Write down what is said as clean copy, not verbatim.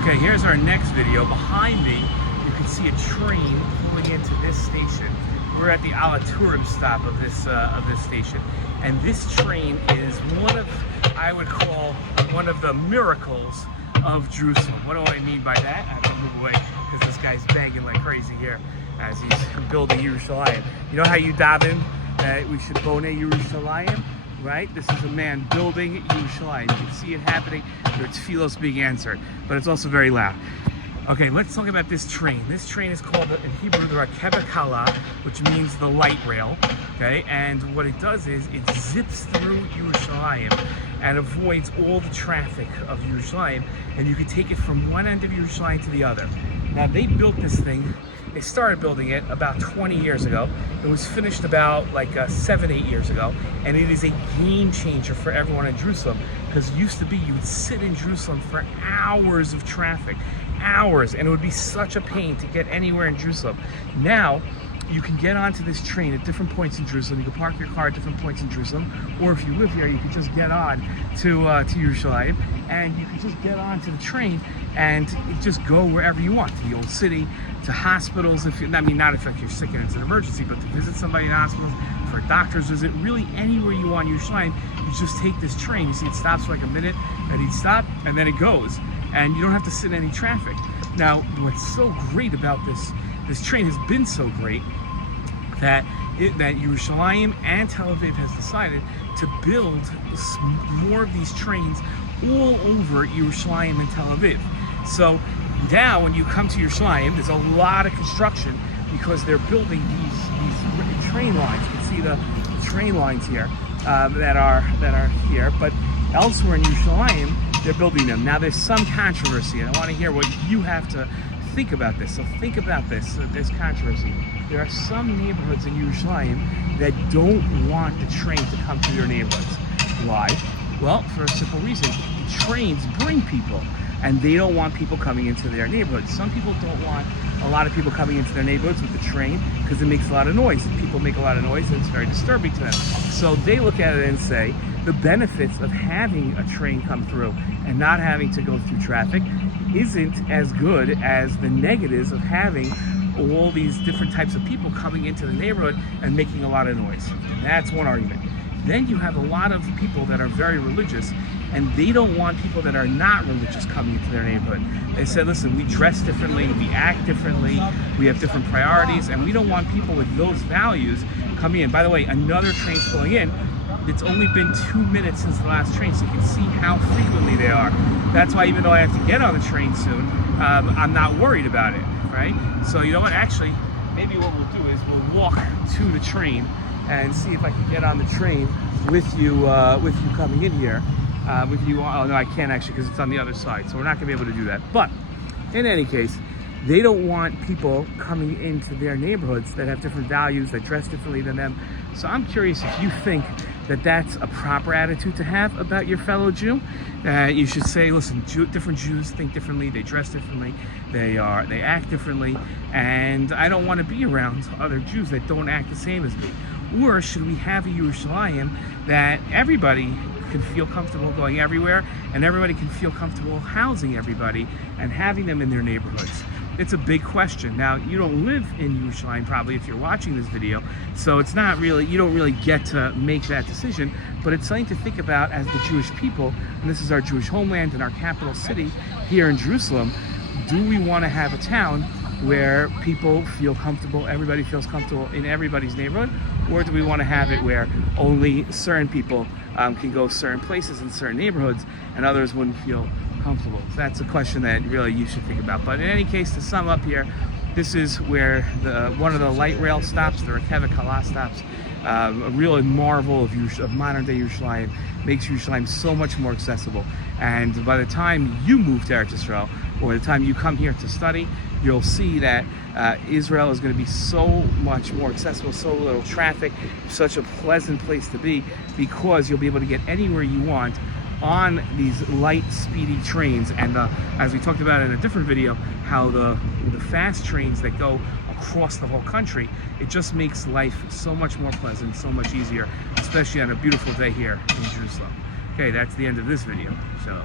Okay, here's our next video. Behind me, you can see a train pulling into this station. We're at the Turim stop of this station, and this train is one of, I would call, one of the miracles of Jerusalem. What do I mean by that? I have to move away because this guy's banging like crazy here as he's building Yerushalayim. You know how you daven that we should boneh Yerushalayim? Right? This is a man building Yerushalayim. You can see it happening. Their tefillos being answered, but it's also very loud. Okay, let's talk about this train. This train is called, in Hebrew, the rakevet, which means the light rail. Okay, and what it does is it zips through Yerushalayim and avoids all the traffic of Yerushalayim, and you can take it from one end of Yerushalayim to the other. Now, they built this thing. They started building it about 20 years ago. It was finished about like 7-8 years ago, and it is a game changer for everyone in Jerusalem, because it used to be you would sit in Jerusalem for hours of traffic, hours, and it would be such a pain to get anywhere in Jerusalem. Now you can get onto this train at different points in Jerusalem. You can park your car at different points in Jerusalem, or if you live here, you can just get on to Yerushalayim, and you can just get onto the train and just go wherever you want, to the old city, to hospitals, if you, I mean, not if you're sick and it's an emergency, but to visit somebody in hospitals, for a doctor's visit, really anywhere you want Yerushalayim, you just take this train. You see it stops for like a minute at each stop, and then it goes, and you don't have to sit in any traffic. Now, what's so great about this train has been so great that Yerushalayim and Tel Aviv has decided to build more of these trains all over Yerushalayim and Tel Aviv. So now when you come to Yerushalayim, there's a lot of construction because they're building these train lines. You can see the train lines here that are here, but elsewhere in Yerushalayim, they're building them. Now there's some controversy, and I want to hear what you have to think about this. So think about this controversy. There are some neighborhoods in Yerushalayim that don't want the train to come to their neighborhoods. Why? Well, for a simple reason. The trains bring people, and they don't want people coming into their neighborhoods. Some people don't want a lot of people coming into their neighborhoods with the train because it makes a lot of noise. If people make a lot of noise, then it's very disturbing to them. So they look at it and say, the benefits of having a train come through and not having to go through traffic isn't as good as the negatives of having all these different types of people coming into the neighborhood and making a lot of noise. That's one argument. Then you have a lot of people that are very religious, and they don't want people that are not religious coming into their neighborhood. They said, listen, we dress differently, we act differently, we have different priorities, and we don't want people with those values coming in. By the way, another train's pulling in. It's only been 2 minutes since the last train, so you can see how frequently they are. That's why even though I have to get on the train soon, I'm not worried about it, right? So you know what, actually, maybe what we'll do is we'll walk to the train and see if I can get on the train with you coming in here. With you, oh no, I can't actually because it's on the other side, so we're not gonna be able to do that. But in any case, they don't want people coming into their neighborhoods that have different values, that dress differently than them. So I'm curious if you think that that's a proper attitude to have about your fellow Jew. You should say, listen, different Jews think differently, they dress differently, they act differently, and I don't want to be around other Jews that don't act the same as me. Or should we have a Yerushalayim that everybody can feel comfortable going everywhere, and everybody can feel comfortable housing everybody and having them in their neighborhoods? It's a big question. Now, you don't live in Yerushalayim probably if you're watching this video, so it's not really, you don't really get to make that decision, but it's something to think about as the Jewish people, and this is our Jewish homeland and our capital city here in Jerusalem. Do we want to have a town where people feel comfortable, everybody feels comfortable in everybody's neighborhood, or do we want to have it where only certain people can go certain places in certain neighborhoods and others wouldn't feel comfortable? So that's a question that really you should think about. But in any case, to sum up here, this is where one of the light rail stops, the rakevet stops, a real marvel of modern day Yerushalayim, makes Yerushalayim so much more accessible. And by the time you move to Eretz Yisrael, or the time you come here to study, you'll see that Israel is going to be so much more accessible, so little traffic, such a pleasant place to be, because you'll be able to get anywhere you want on these light, speedy trains. And as we talked about in a different video, how the fast trains that go across the whole country, it just makes life so much more pleasant, so much easier, especially on a beautiful day here in Jerusalem. Okay, that's the end of this video. So.